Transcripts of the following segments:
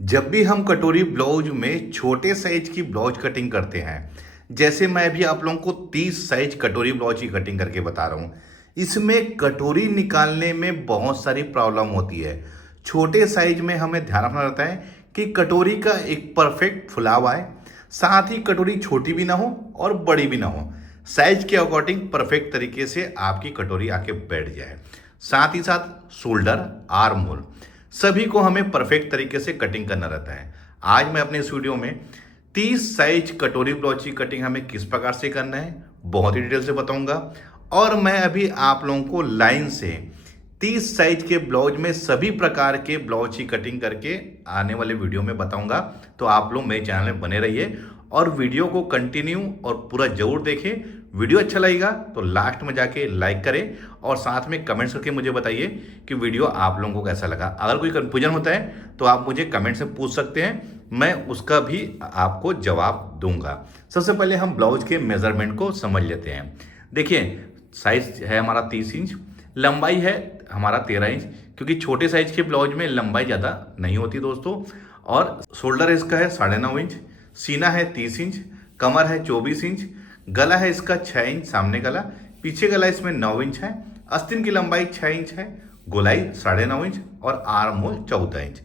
जब भी हम कटोरी ब्लाउज में छोटे साइज की ब्लाउज कटिंग करते हैं, जैसे मैं अभी आप लोगों को 30 साइज कटोरी ब्लाउज की कटिंग करके बता रहा हूँ। इसमें कटोरी निकालने में बहुत सारी प्रॉब्लम होती है। छोटे साइज में हमें ध्यान रखना रहता है कि कटोरी का एक परफेक्ट फुलाव आए, साथ ही कटोरी छोटी भी ना हो और बड़ी भी ना हो। साइज के अकॉर्डिंग परफेक्ट तरीके से आपकी कटोरी आके बैठ जाए। साथ ही साथ शोल्डर, आर्म होल सभी को हमें परफेक्ट तरीके से कटिंग करना रहता है। आज मैं अपने इस वीडियो में 30 साइज कटोरी ब्लाउज की कटिंग हमें किस प्रकार से करना है बहुत ही डिटेल से बताऊंगा। और मैं अभी आप लोगों को लाइन से 30 साइज के ब्लाउज में सभी प्रकार के ब्लाउज की कटिंग करके आने वाले वीडियो में बताऊंगा। तो आप लोग मेरे चैनल में बने रहिए और वीडियो को कंटिन्यू और पूरा जरूर देखें। वीडियो अच्छा लगेगा तो लास्ट में जाके लाइक करें और साथ में कमेंट्स करके मुझे बताइए कि वीडियो आप लोगों को कैसा लगा। अगर कोई कंफ्यूजन होता है तो आप मुझे कमेंट से पूछ सकते हैं, मैं उसका भी आपको जवाब दूंगा। सबसे पहले हम ब्लाउज के मेजरमेंट को समझ लेते हैं। देखिए, साइज है हमारा 30 इंच, लंबाई है हमारा 13 इंच, क्योंकि छोटे साइज के ब्लाउज में लंबाई ज़्यादा नहीं होती दोस्तों। और शोल्डर इसका है 9.5 इंच, सीना है 30 इंच, कमर है 24 इंच, गला है इसका 6 इंच सामने गला, पीछे गला इसमें 9 इंच है, आस्तीन की लंबाई 6 इंच है, गोलाई 9.5 इंच और आर्म होल 14 इंच।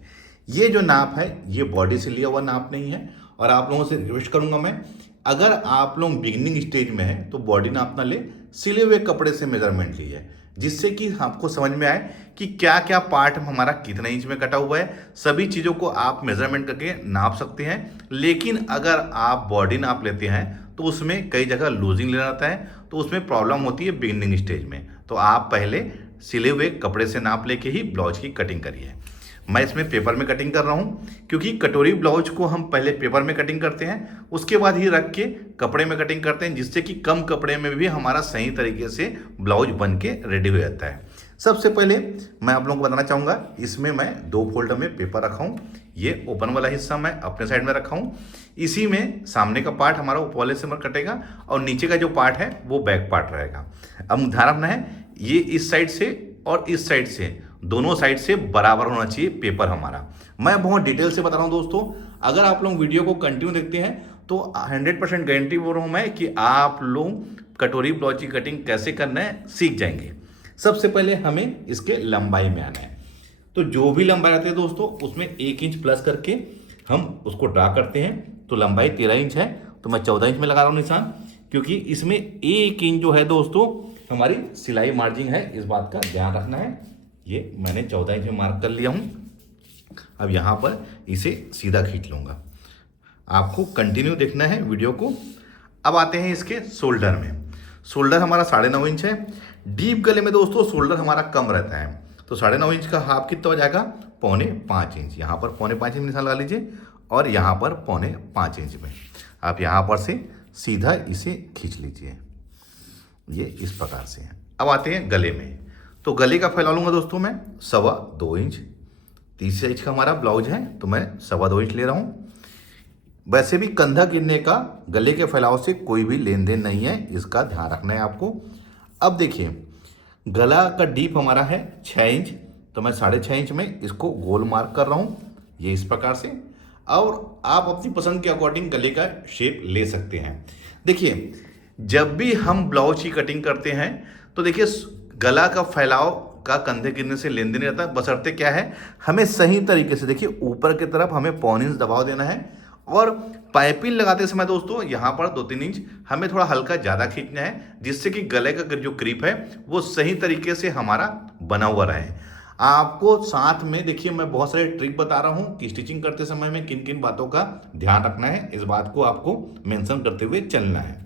ये जो नाप है ये बॉडी से लिया हुआ नाप नहीं है। और आप लोगों से रिक्वेस्ट करूंगा मैं, अगर आप लोग बिगिनिंग स्टेज में हैं तो बॉडी नाप ना ले, सिले हुए कपड़े से मेजरमेंट लीजिए, जिससे कि आपको समझ में आए कि क्या क्या पार्ट हमारा कितने इंच में कटा हुआ है। सभी चीज़ों को आप मेजरमेंट करके नाप सकते हैं। लेकिन अगर आप बॉडी नाप लेते हैं तो उसमें कई जगह लूजिंग लेना रहता है, तो उसमें प्रॉब्लम होती है बिगिनिंग स्टेज में। तो आप पहले सिले हुए कपड़े से नाप लेके ही ब्लाउज की कटिंग करिए। मैं इसमें पेपर में कटिंग कर रहा हूँ, क्योंकि कटोरी ब्लाउज को हम पहले पेपर में कटिंग करते हैं, उसके बाद ही रख के कपड़े में कटिंग करते हैं, जिससे कि कम कपड़े में भी हमारा सही तरीके से ब्लाउज बन के रेडी हो जाता है। सबसे पहले मैं आप लोगों को बताना चाहूँगा, इसमें मैं 2 फोल्डर में पेपर रखा हूँ। ये ओपन वाला हिस्सा मैं अपने साइड में रखा हूँ। इसी में सामने का पार्ट हमारा ऊपर वाले से कटेगा और नीचे का जो पार्ट है वो बैक पार्ट रहेगा। अब ध्यान रखना है, ये इस साइड से और इस साइड से दोनों साइड से बराबर होना चाहिए पेपर हमारा। मैं बहुत डिटेल से बता रहा हूं दोस्तों, अगर आप लोग वीडियो को कंटिन्यू देखते हैं तो 100% गारंटी बोल रहा हूं मैं कि आप लोग कटोरी ब्लाउज की कटिंग कैसे करना है सीख जाएंगे। सबसे पहले हमें इसके लंबाई में आना है। तो जो भी लंबाई रहती है दोस्तों, उसमें 1 इंच प्लस करके हम उसको ड्रा करते हैं। तो लंबाई 13 इंच है, तो मैं 14 इंच में लगा रहा हूँ निशान, क्योंकि इसमें 1 इंच जो है दोस्तों हमारी सिलाई मार्जिन है, इस बात का ध्यान रखना है। ये मैंने 14 इंच में मार्क कर लिया हूँ। अब यहाँ पर इसे सीधा खींच लूँगा। आपको कंटिन्यू देखना है वीडियो को। अब आते हैं इसके शोल्डर में। शोल्डर हमारा 9.5 इंच है। डीप गले में दोस्तों शोल्डर हमारा कम रहता है, तो 9.5 इंच का हाफ कितना हो जाएगा, 4.25 इंच। यहाँ पर 4.25 इंच निशान लगा लीजिए और यहाँ पर 4.25 इंच में आप यहाँ पर से सीधा इसे खींच लीजिए। ये इस प्रकार से है। अब आते हैं गले में। तो गले का फैला लूँगा दोस्तों मैं 2.25 इंच। 30 इंच का हमारा ब्लाउज है, तो मैं 2.25 इंच ले रहा हूँ। वैसे भी कंधा गिरने का गले के फैलाव से कोई भी लेन देन नहीं है, इसका ध्यान रखना है आपको। अब देखिए, गला का डीप हमारा है 6 इंच, तो मैं 6.5 इंच में इसको गोल मार्क कर रहा हूँ, ये इस प्रकार से। और आप अपनी पसंद के अकॉर्डिंग गले का शेप ले सकते हैं। देखिए, जब भी हम ब्लाउज की कटिंग करते हैं तो देखिए गला का फैलाव का कंधे गिरने से लेन देन रहता है, बशर्ते क्या है, हमें सही तरीके से देखिए ऊपर की तरफ हमें 1.25 इंच दबाव देना है। और पाइपिंग लगाते समय दोस्तों यहाँ पर 2-3 इंच हमें थोड़ा हल्का ज़्यादा खींचना है, जिससे कि गले का जो क्रीप है वो सही तरीके से हमारा बना हुआ रहे। आपको साथ में देखिए मैं बहुत सारे ट्रिक बता रहा हूँ कि स्टिचिंग करते समय में किन किन बातों का ध्यान रखना है, इस बात को आपको मेंशन करते हुए चलना है।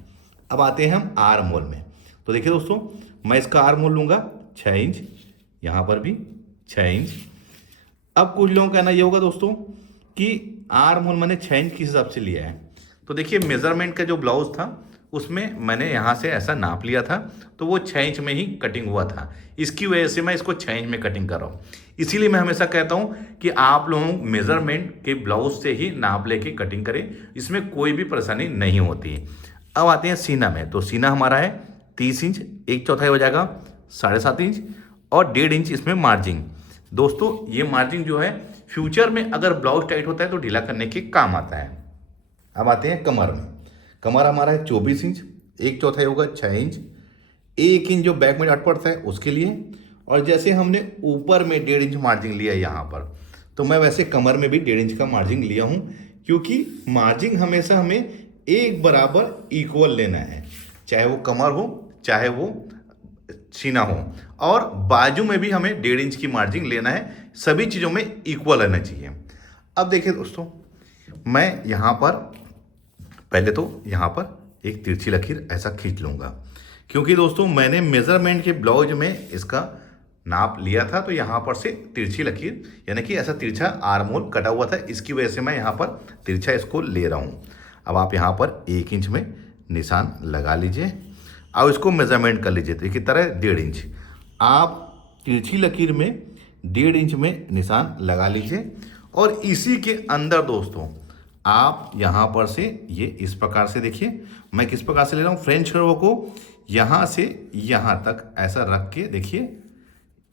अब आते हैं हम आर्म होल में। तो देखिए दोस्तों, मैं इसका आर्म होल लूँगा 6 इंच, यहाँ पर भी 6 इंच। अब कुछ लोगों का कहना ये होगा दोस्तों कि आर्म होल मैंने 6 इंच किस हिसाब से लिया है। तो देखिए, मेजरमेंट का जो ब्लाउज था उसमें मैंने यहाँ से ऐसा नाप लिया था, तो वो 6 इंच में ही कटिंग हुआ था। इसकी वजह से मैं इसको 6 इंच में कटिंग कर रहा हूँ। इसीलिए मैं हमेशा कहता हूँ कि आप लोग मेजरमेंट के ब्लाउज से ही नाप लेके कटिंग करें, इसमें कोई भी परेशानी नहीं होती। अब आते हैं सीना में। तो सीना हमारा है 30 इंच, 1/4 हो जाएगा 7.5 इंच और 1.5 इंच इसमें मार्जिन। दोस्तों ये मार्जिन जो है फ्यूचर में अगर ब्लाउज टाइट होता है तो ढीला करने के काम आता है। अब आते हैं कमर में। कमर हमारा है 24 इंच, एक चौथाई होगा 6 इंच, 1 इंच जो बैक में डाट पड़ता है उसके लिए। और जैसे हमने ऊपर में 1.5 इंच मार्जिन लिया है यहाँ पर, तो मैं वैसे कमर में भी 1.5 इंच का मार्जिन लिया हूँ, क्योंकि मार्जिन हमेशा हमें एक बराबर इक्वल लेना है, चाहे वो कमर हो चाहे वो सीना हो। और बाजू में भी हमें 1.5 इंच की मार्जिन लेना है, सभी चीज़ों में इक्वल रहना चाहिए। अब देखिए दोस्तों, मैं यहाँ पर पहले तो यहाँ पर एक तिरछी लकीर ऐसा खींच लूँगा, क्योंकि दोस्तों मैंने मेज़रमेंट के ब्लाउज में इसका नाप लिया था, तो यहाँ पर से तिरछी लकीर यानी कि ऐसा तिरछा आर्म होल कटा हुआ था, इसकी वजह से मैं यहाँ पर तिरछा इसको ले रहा हूँ। अब आप यहाँ पर 1 इंच में निशान लगा लीजिए। अब इसको मेज़रमेंट कर लीजिए, तो कितना है 1.5 इंच। आप तिरछी लकीर में 1.5 इंच में निशान लगा लीजिए। और इसी के अंदर दोस्तों आप यहाँ पर से ये इस प्रकार से देखिए, मैं किस प्रकार से ले रहा हूँ, फ्रेंच कर्व को यहाँ से यहाँ तक ऐसा रख के देखिए,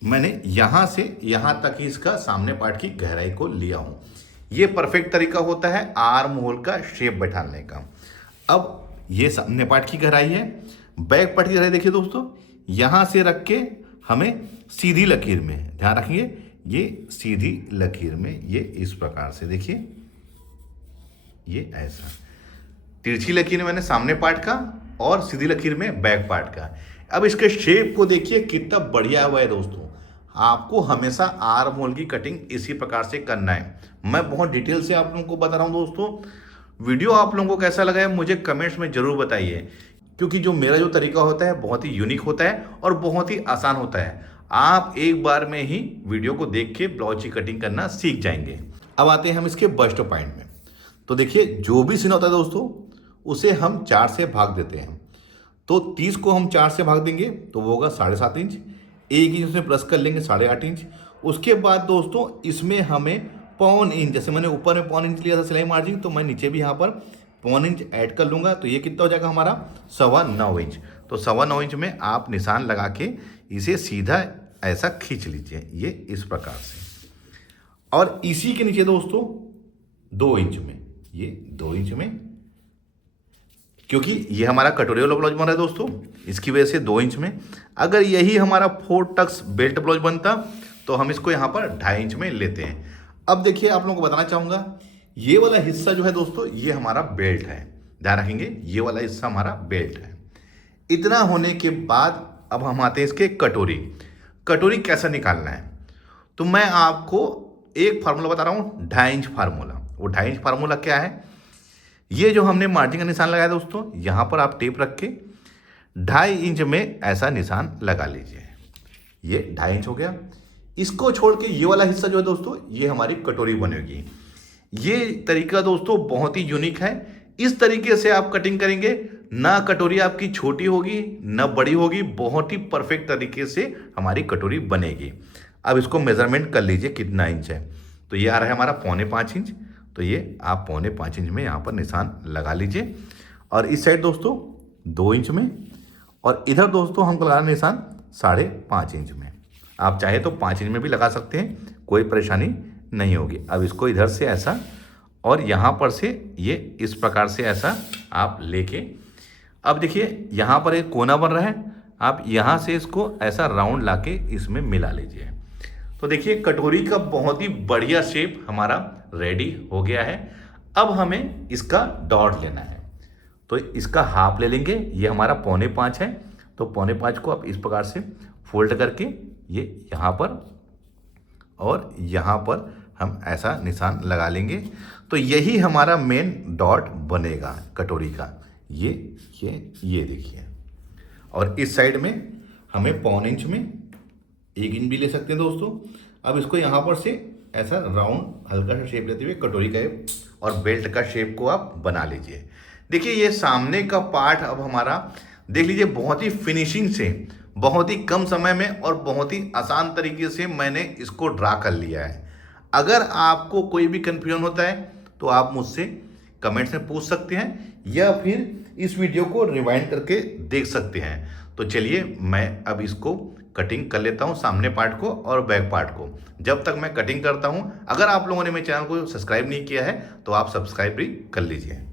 मैंने यहाँ से यहाँ तक ही इसका सामने पार्ट की गहराई को लिया हूँ। ये परफेक्ट तरीका होता है आर्म होल का शेप बैठाने का। अब ये सामने पार्ट की गहराई है, बैक पार्ट की गहराई देखिए दोस्तों, यहाँ से रख के हमें सीधी लकीर में, ध्यान रखिए, ये सीधी लकीर में ये इस प्रकार से देखिए, ये ऐसा तिरछी लकीर में मैंने सामने पार्ट का और सीधी लकीर में बैक पार्ट का। अब इसके शेप को देखिए कितना बढ़िया हुआ है दोस्तों। आपको हमेशा आर्म होल की कटिंग इसी प्रकार से करना है। मैं बहुत डिटेल से आप लोगों को बता रहा हूं दोस्तों। वीडियो आप लोगों को कैसा लगा है मुझे कमेंट्स में जरूर बताइए, क्योंकि जो मेरा जो तरीका होता है बहुत ही यूनिक होता है और बहुत ही आसान होता है। आप एक बार में ही वीडियो को देख के ब्लाउज की कटिंग करना सीख जाएंगे। अब आते हैं हम इसके बस्ट पॉइंट में। तो देखिए, जो भी सीना होता है दोस्तों उसे हम 4 से भाग देते हैं। तो 30 को हम 4 से भाग देंगे तो वो होगा 7.5 इंच, 1 इंच उसमें प्लस कर लेंगे 8.5 इंच। उसके बाद दोस्तों इसमें हमें 1.25 इंच, जैसे मैंने ऊपर में 1.25 इंच लिया था सिलाई मार्जिन, तो मैं नीचे भी यहाँ पर 1.25 इंच ऐड कर लूँगा। तो ये कितना हो जाएगा हमारा 9.25 इंच। तो 9.25 इंच में आप निशान लगा के इसे सीधा ऐसा खींच लीजिए, ये इस प्रकार से। और इसी के नीचे दोस्तों 2 इंच में, ये 2 इंच में, क्योंकि ये हमारा कटोरी वाला ब्लाउज बन रहा है दोस्तों, इसकी वजह से 2 इंच में। अगर यही हमारा 4 टक्स बेल्ट ब्लाउज बनता तो हम इसको यहाँ पर 2.5 इंच में लेते हैं। अब देखिए, आप लोगों को बताना चाहूँगा, ये वाला हिस्सा जो है दोस्तों ये हमारा बेल्ट है, ध्यान रखेंगे, ये वाला हिस्सा हमारा बेल्ट है। इतना होने के बाद अब हम आते हैं इसके कटोरी। कटोरी कैसा निकालना है, तो मैं आपको एक फार्मूला बता रहा हूँ, 2.5 इंच फार्मूला। वो 2.5 इंच फार्मूला क्या है, ये जो हमने मार्जिन का निशान लगाया दोस्तों, यहाँ पर आप टेप रख के 2.5 इंच में ऐसा निशान लगा लीजिए, ये 2.5 इंच हो गया। इसको छोड़ के ये वाला हिस्सा जो है दोस्तों ये हमारी कटोरी बनेगी। ये तरीका दोस्तों बहुत ही यूनिक है। इस तरीके से आप कटिंग करेंगे, ना कटोरी आपकी छोटी होगी ना बड़ी होगी, बहुत ही परफेक्ट तरीके से हमारी कटोरी बनेगी। अब इसको मेजरमेंट कर लीजिए कितना इंच है, तो ये आ रहा है हमारा 4.25 इंच। तो ये आप 4.25 इंच में यहाँ पर निशान लगा लीजिए। और इस साइड दोस्तों 2 इंच में, और इधर दोस्तों हमको लगाना निशान 5.5 इंच में। आप चाहे तो 5 इंच में भी लगा सकते हैं, कोई परेशानी नहीं होगी। अब इसको इधर से ऐसा और यहाँ पर से ये इस प्रकार से ऐसा आप लेके, अब देखिए यहाँ पर एक कोना बन रहा है, आप यहाँ से इसको ऐसा राउंड लाके इसमें मिला लीजिए। तो देखिए कटोरी का बहुत ही बढ़िया शेप हमारा रेडी हो गया है। अब हमें इसका डॉट लेना है, तो इसका हाफ ले लेंगे। ये हमारा 4.25 है, तो 4.25 को आप इस प्रकार से फोल्ड करके ये यहाँ पर और यहाँ पर हम ऐसा निशान लगा लेंगे। तो यही हमारा मेन डॉट बनेगा कटोरी का, ये देखिए। और इस साइड में हमें 1.25 इंच में 1 इंच भी ले सकते हैं दोस्तों। अब इसको यहाँ पर से ऐसा राउंड हल्का सा शेप लेते हुए कटोरी का और बेल्ट का शेप को आप बना लीजिए। देखिए ये सामने का पार्ट अब हमारा देख लीजिए, बहुत ही फिनिशिंग से, बहुत ही कम समय में और बहुत ही आसान तरीके से मैंने इसको ड्रा कर लिया है। अगर आपको कोई भी कन्फ्यूजन होता है तो आप मुझसे कमेंट्स में पूछ सकते हैं या फिर इस वीडियो को रिवाइंड करके देख सकते हैं। तो चलिए मैं अब इसको कटिंग कर लेता हूँ सामने पार्ट को और बैक पार्ट को। जब तक मैं कटिंग करता हूँ, अगर आप लोगों ने मेरे चैनल को सब्सक्राइब नहीं किया है तो आप सब्सक्राइब भी कर लीजिए।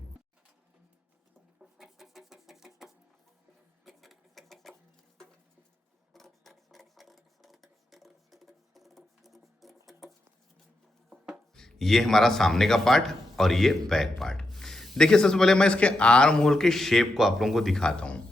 ये हमारा सामने का पार्ट और ये बैक पार्ट। देखिए सबसे पहले मैं इसके आर्म होल के शेप को आप लोगों को दिखाता हूँ,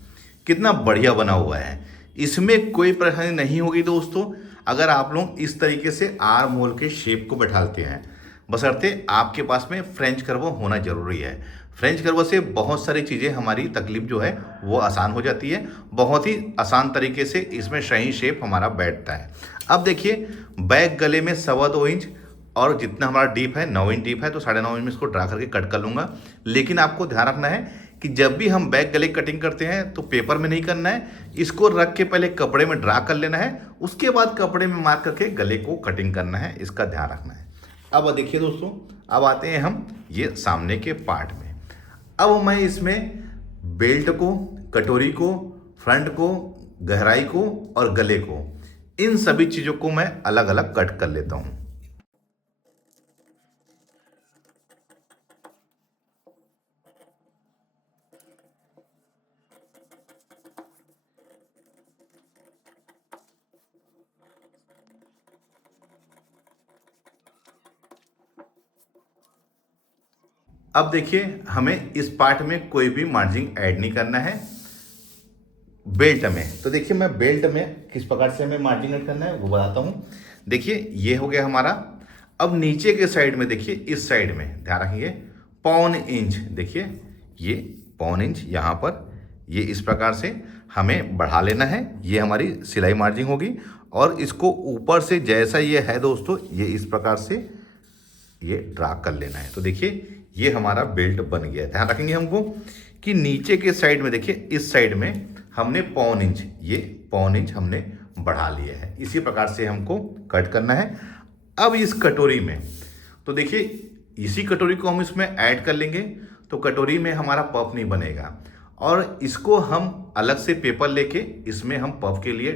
कितना बढ़िया बना हुआ है। इसमें कोई परेशानी नहीं होगी दोस्तों, अगर आप लोग इस तरीके से आर्म होल के शेप को बैठाते हैं। बशर्ते आपके पास में फ्रेंच कर्व होना जरूरी है। फ्रेंच कर्व से बहुत सारी चीज़ें, हमारी तकलीफ जो है वो आसान हो जाती है। बहुत ही आसान तरीके से इसमें सही शेप हमारा बैठता है। अब देखिए बैक गले में 2.25 इंच और जितना हमारा डीप है 9 इंच डीप है, तो 9.5 इंच में इसको ड्रा करके कट कर लूँगा। लेकिन आपको ध्यान रखना है कि जब भी हम बैक गले कटिंग करते हैं तो पेपर में नहीं करना है, इसको रख के पहले कपड़े में ड्रा कर लेना है, उसके बाद कपड़े में मार्क करके गले को कटिंग करना है, इसका ध्यान रखना है। अब देखिए दोस्तों, अब आते हैं हम ये सामने के पार्ट में। अब मैं इसमें बेल्ट को, कटोरी को, फ्रंट को, गहराई को और गले को, इन सभी चीज़ों को मैं अलग अलग कट कर लेता हूँ। अब देखिए हमें इस पार्ट में कोई भी मार्जिन ऐड नहीं करना है बेल्ट में। तो देखिए मैं बेल्ट में किस प्रकार से हमें मार्जिन ऐड करना है वो बताता हूँ। देखिए ये हो गया हमारा। अब नीचे के साइड में देखिए, इस साइड में ध्यान रखिए 1.25 इंच, देखिए ये 1.25 इंच यहाँ पर, ये इस प्रकार से हमें बढ़ा लेना है। ये हमारी सिलाई मार्जिन होगी और इसको ऊपर से जैसा ये है दोस्तों, ये इस प्रकार से ये ड्रा कर लेना है। तो देखिए ये हमारा बेल्ट बन गया है। ध्यान रखेंगे हमको कि नीचे के साइड में देखिए, इस साइड में हमने 1.25 इंच, ये 1.25 इंच हमने बढ़ा लिया है। इसी प्रकार से हमको कट करना है। अब इस कटोरी में, तो देखिए इसी कटोरी को हम इसमें ऐड कर लेंगे तो कटोरी में हमारा पफ नहीं बनेगा, और इसको हम अलग से पेपर लेके इसमें हम पफ के लिए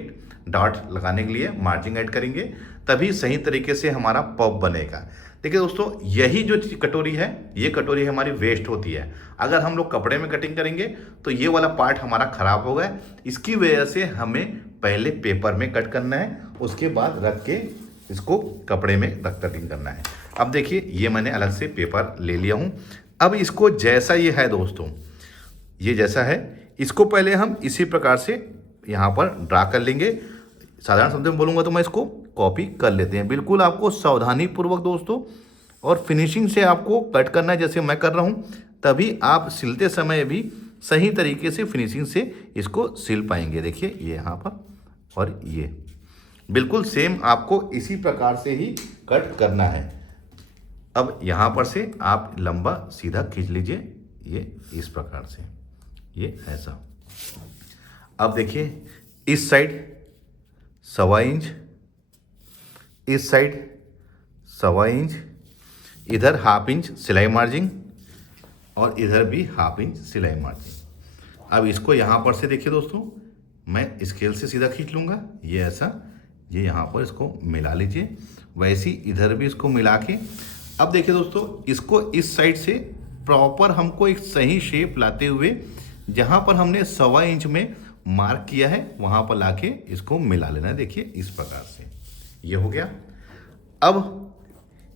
डॉट लगाने के लिए मार्जिन ऐड करेंगे, तभी सही तरीके से हमारा पफ बनेगा। देखिए दोस्तों, यही जो कटोरी है, ये कटोरी हमारी वेस्ट होती है। अगर हम लोग कपड़े में कटिंग करेंगे तो ये वाला पार्ट हमारा खराब होगा। इसकी वजह से हमें पहले पेपर में कट करना है, उसके बाद रख के इसको कपड़े में रख कटिंग करना है। अब देखिए ये मैंने अलग से पेपर ले लिया हूँ। अब इसको जैसा ये है दोस्तों, ये जैसा है, इसको पहले हम इसी प्रकार से यहाँ पर ड्रा कर लेंगे। साधारण शब्द में बोलूँगा तो मैं इसको कॉपी कर लेते हैं। बिल्कुल आपको सावधानी पूर्वक दोस्तों और फिनिशिंग से आपको कट करना है, जैसे मैं कर रहा हूँ, तभी आप सिलते समय भी सही तरीके से फिनिशिंग से इसको सिल पाएंगे। देखिए ये यहाँ पर और ये बिल्कुल सेम आपको इसी प्रकार से ही कट करना है। अब यहाँ पर से आप लंबा सीधा खींच लीजिए, ये इस प्रकार से, ये ऐसा। अब देखिए इस साइड 1.25 इंच, इस साइड 1.25 इंच, इधर 1/2 इंच सिलाई मार्जिन और इधर भी 1/2 इंच सिलाई मार्जिन। अब इसको यहाँ पर से देखिए दोस्तों, मैं स्केल से सीधा खींच लूँगा, ये ऐसा, ये यहाँ पर इसको मिला लीजिए। वैसे ही इधर भी इसको मिला के, अब देखिए दोस्तों, इसको इस साइड से प्रॉपर हमको एक सही शेप लाते हुए, जहाँ पर हमने 1.25 इंच में मार्क किया है वहाँ पर लाके इसको मिला लेना है। देखिए इस प्रकार से ये हो गया। अब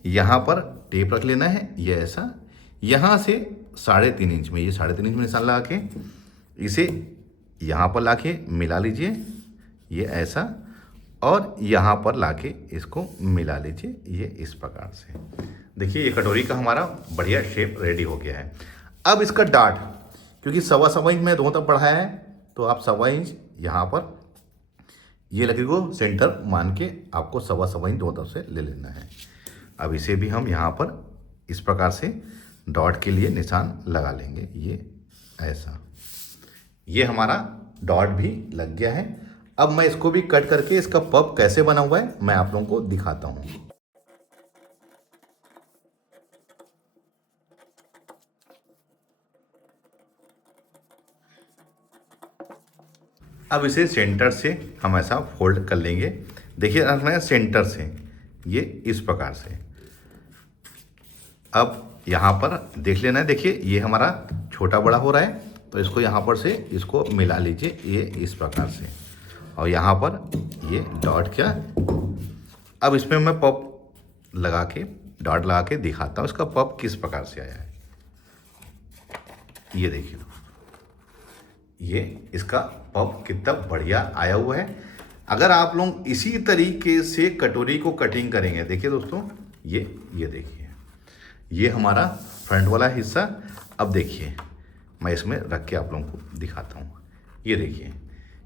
यहाँ पर टेप रख लेना है, ये ऐसा, यहाँ से 3.5 इंच में, ये 3.5 इंच में निशान लगा के इसे यहाँ पर लाके मिला लीजिए, ये ऐसा, और यहाँ पर लाके इसको मिला लीजिए, ये इस प्रकार से। देखिए ये कटोरी का हमारा बढ़िया शेप रेडी हो गया है। अब इसका डार्ट, क्योंकि 1.25 इंच में दोनों तरफ बढ़ाया है, तो आप 1.25 इंच यहाँ पर ये लकड़ी को सेंटर मान के आपको 1.25 इंच दोनों तरफ से ले लेना है। अब इसे भी हम यहाँ पर इस प्रकार से डॉट के लिए निशान लगा लेंगे, ये ऐसा। ये हमारा डॉट भी लग गया है। अब मैं इसको भी कट करके इसका पफ कैसे बना हुआ है मैं आप लोगों को दिखाता हूँ। अब इसे सेंटर से हम ऐसा फोल्ड कर लेंगे। देखिए रखना है सेंटर से, ये इस प्रकार से। अब यहाँ पर देख लेना है, देखिए ये हमारा छोटा बड़ा हो रहा है, तो इसको यहाँ पर से इसको मिला लीजिए, ये इस प्रकार से। और यहाँ पर ये डॉट क्या, अब इसमें मैं पप लगा के, डॉट लगा के दिखाता हूँ इसका पप किस प्रकार से आया है। ये देखिए ये इसका पप कितना बढ़िया आया हुआ है। अगर आप लोग इसी तरीके से कटोरी को कटिंग करेंगे, देखिए दोस्तों ये देखिए ये हमारा फ्रंट वाला हिस्सा। अब देखिए मैं इसमें रख के आप लोगों को दिखाता हूँ। ये देखिए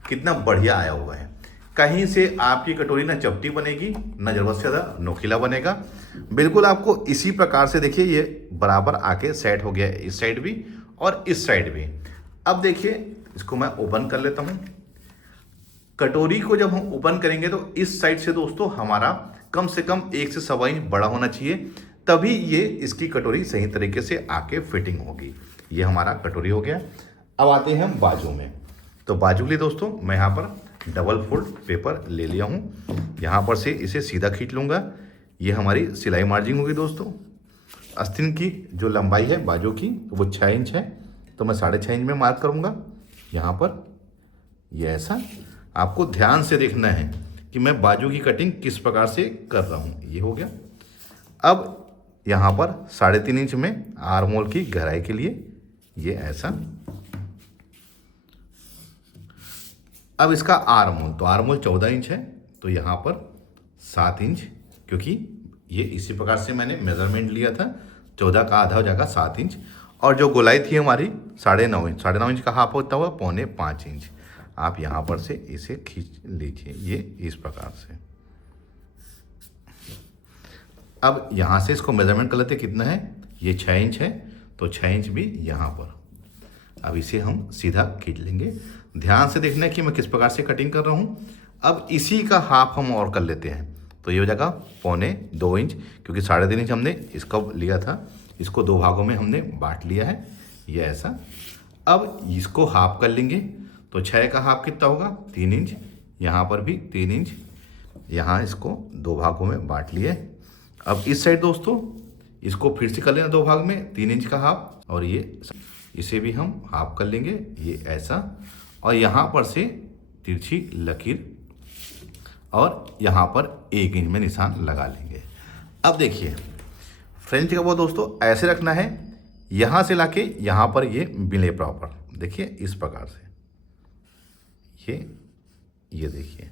कितना बढ़िया आया हुआ है। कहीं से आपकी कटोरी ना चपटी बनेगी, ना ज़रूरत से ज़्यादा नोकीला बनेगा। बिल्कुल आपको इसी प्रकार से देखिए ये बराबर आके सेट हो गया है, इस साइड भी और इस साइड भी। अब देखिए इसको मैं ओपन कर लेता हूँ। कटोरी को जब हम ओपन करेंगे तो इस साइड से दोस्तों हमारा कम से कम 1 से 1.25 इंच बड़ा होना चाहिए, तभी ये इसकी कटोरी सही तरीके से आके फिटिंग होगी। ये हमारा कटोरी हो गया। अब आते हैं हम बाजू में। तो बाजू के लिए दोस्तों मैं यहाँ पर डबल फोल्ड पेपर ले लिया हूँ। यहाँ पर से इसे सीधा खींच लूँगा। ये हमारी सिलाई मार्जिन होगी दोस्तों। आस्तीन की जो लंबाई है बाजू की वो 6 इंच है, तो मैं 6.5 इंच में मार्क करूँगा यहाँ पर। ये ऐसा आपको ध्यान से देखना है कि मैं बाजू की कटिंग किस प्रकार से कर रहा हूँ। ये हो गया। अब यहाँ पर 3.5 इंच में आर्म होल की गहराई के लिए ये ऐसा। अब इसका आर्म होल, तो आर्म होल 14 इंच है, तो यहाँ पर 7 इंच, क्योंकि ये इसी प्रकार से मैंने मेजरमेंट लिया था। 14 का आधा हो जाएगा 7 इंच। और जो गोलाई थी हमारी 9.5 इंच, 9.5 इंच का हाफ होता हुआ 4.25 इंच। आप यहाँ पर से इसे खींच लीजिए, ये इस प्रकार से। अब यहाँ से इसको मेजरमेंट कर लेते कितना है, ये 6 इंच है, तो 6 इंच भी यहाँ पर। अब इसे हम सीधा खींच लेंगे। ध्यान से देखना है कि मैं किस प्रकार से कटिंग कर रहा हूँ। अब इसी का हाफ हम और कर लेते हैं, तो ये हो जाएगा 2.25 इंच, क्योंकि 3.5 इंच हमने इसका लिया था। इसको 2 भागों में हमने बांट लिया है, ये ऐसा। अब इसको हाफ कर लेंगे, तो 6 का हाफ कितना होगा, 3 इंच। यहाँ पर भी 3 इंच। यहाँ इसको 2 भागों में बांट लिए। अब इस साइड दोस्तों इसको फिर से कर लेना 2 भाग में, 3 इंच का हाफ। और ये इसे भी हम हाफ कर लेंगे, ये ऐसा। और यहाँ पर से तिरछी लकीर और यहाँ पर 1 इंच में निशान लगा लेंगे। अब देखिए फ्रेंच का वो दोस्तों ऐसे रखना है, यहाँ से लाके यहाँ पर ये मिले प्रॉपर। देखिए इस प्रकार से ये देखिए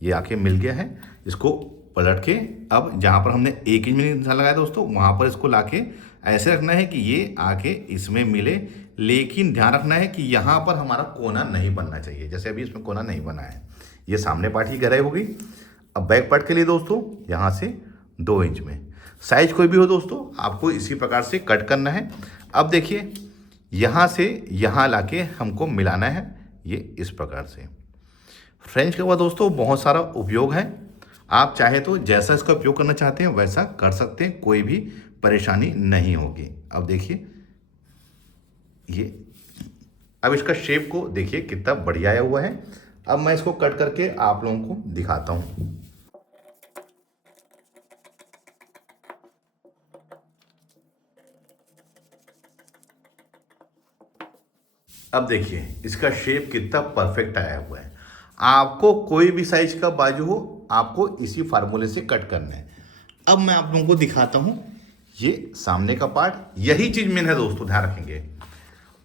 ये आके मिल गया है। इसको पलट के अब जहाँ पर हमने 1 इंच में निशान लगाया दोस्तों, वहाँ पर इसको लाके ऐसे रखना है कि ये आके इसमें मिले। लेकिन ध्यान रखना है कि यहाँ पर हमारा कोना नहीं बनना चाहिए, जैसे अभी इसमें कोना नहीं बना है। ये सामने पार्ट की गहराई हो गई। अब बैक पार्ट के लिए दोस्तों यहाँ से 2 इंच में, साइज कोई भी हो दोस्तों आपको इसी प्रकार से कट करना है। अब देखिए यहाँ से यहाँ लाके हमको मिलाना है, ये इस प्रकार से। फ्रेंच का हुआ दोस्तों बहुत सारा उपयोग है। आप चाहे तो जैसा इसका उपयोग करना चाहते हैं वैसा कर सकते हैं, कोई भी परेशानी नहीं होगी। अब देखिए ये, अब इसका शेप को देखिए कितना बढ़िया आया हुआ है। अब मैं इसको कट करके आप लोगों को दिखाता हूँ। अब देखिए इसका शेप कितना परफेक्ट आया हुआ है। आपको कोई भी साइज का बाजू हो, आपको इसी फार्मूले से कट करना है। अब मैं आप लोगों को दिखाता हूँ ये सामने का पार्ट, यही चीज़ मेन है दोस्तों, ध्यान रखेंगे।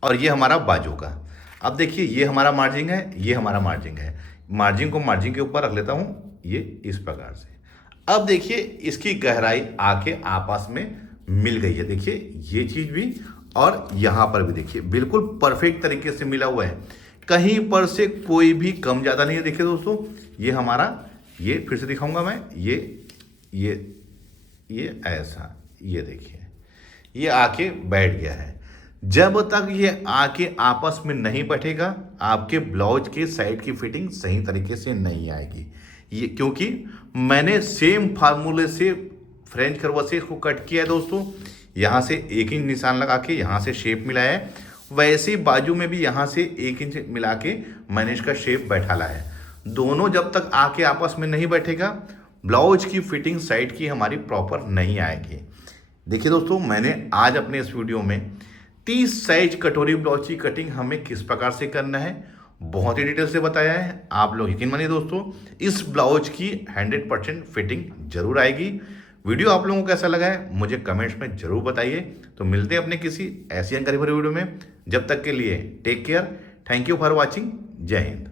और ये हमारा बाजू का। अब देखिए ये हमारा मार्जिन है, ये हमारा मार्जिन है। मार्जिन को मार्जिन के ऊपर रख लेता हूँ, ये इस प्रकार से। अब देखिए इसकी गहराई आके आपस में मिल गई है। देखिए ये चीज़ भी और यहाँ पर भी देखिए बिल्कुल परफेक्ट तरीके से मिला हुआ है, कहीं पर से कोई भी कम ज़्यादा नहीं है। देखिए दोस्तों ये हमारा, ये फिर से दिखाऊंगा मैं, ये ऐसा, ये देखिए ये आके बैठ गया है। जब तक ये आके आपस में नहीं बैठेगा आपके ब्लाउज के साइड की फिटिंग सही तरीके से नहीं आएगी। ये क्योंकि मैंने सेम फार्मूले से फ्रेंच कर्व से इसको कट किया है दोस्तों। यहाँ से 1 इंच निशान लगा के यहाँ से शेप मिलाया है वैसे ही बाजू में भी यहाँ से 1 इंच मिला के मैंने इसका शेप बैठाला है। दोनों जब तक आके आपस में नहीं बैठेगा, ब्लाउज की फिटिंग साइड की हमारी प्रॉपर नहीं आएगी। देखिए दोस्तों, मैंने आज अपने इस वीडियो में 30 साइज कटोरी ब्लाउज की कटिंग हमें किस प्रकार से करना है बहुत ही डिटेल से बताया है। आप लोग यकीन मानिए दोस्तों, इस ब्लाउज की 100% फिटिंग जरूर आएगी। वीडियो आप लोगों को कैसा लगा है मुझे कमेंट्स में जरूर बताइए। तो मिलते हैं अपने किसी ऐसी जानकारी भरे वीडियो में। जब तक के लिए take care, thank you for watching, जय हिंद।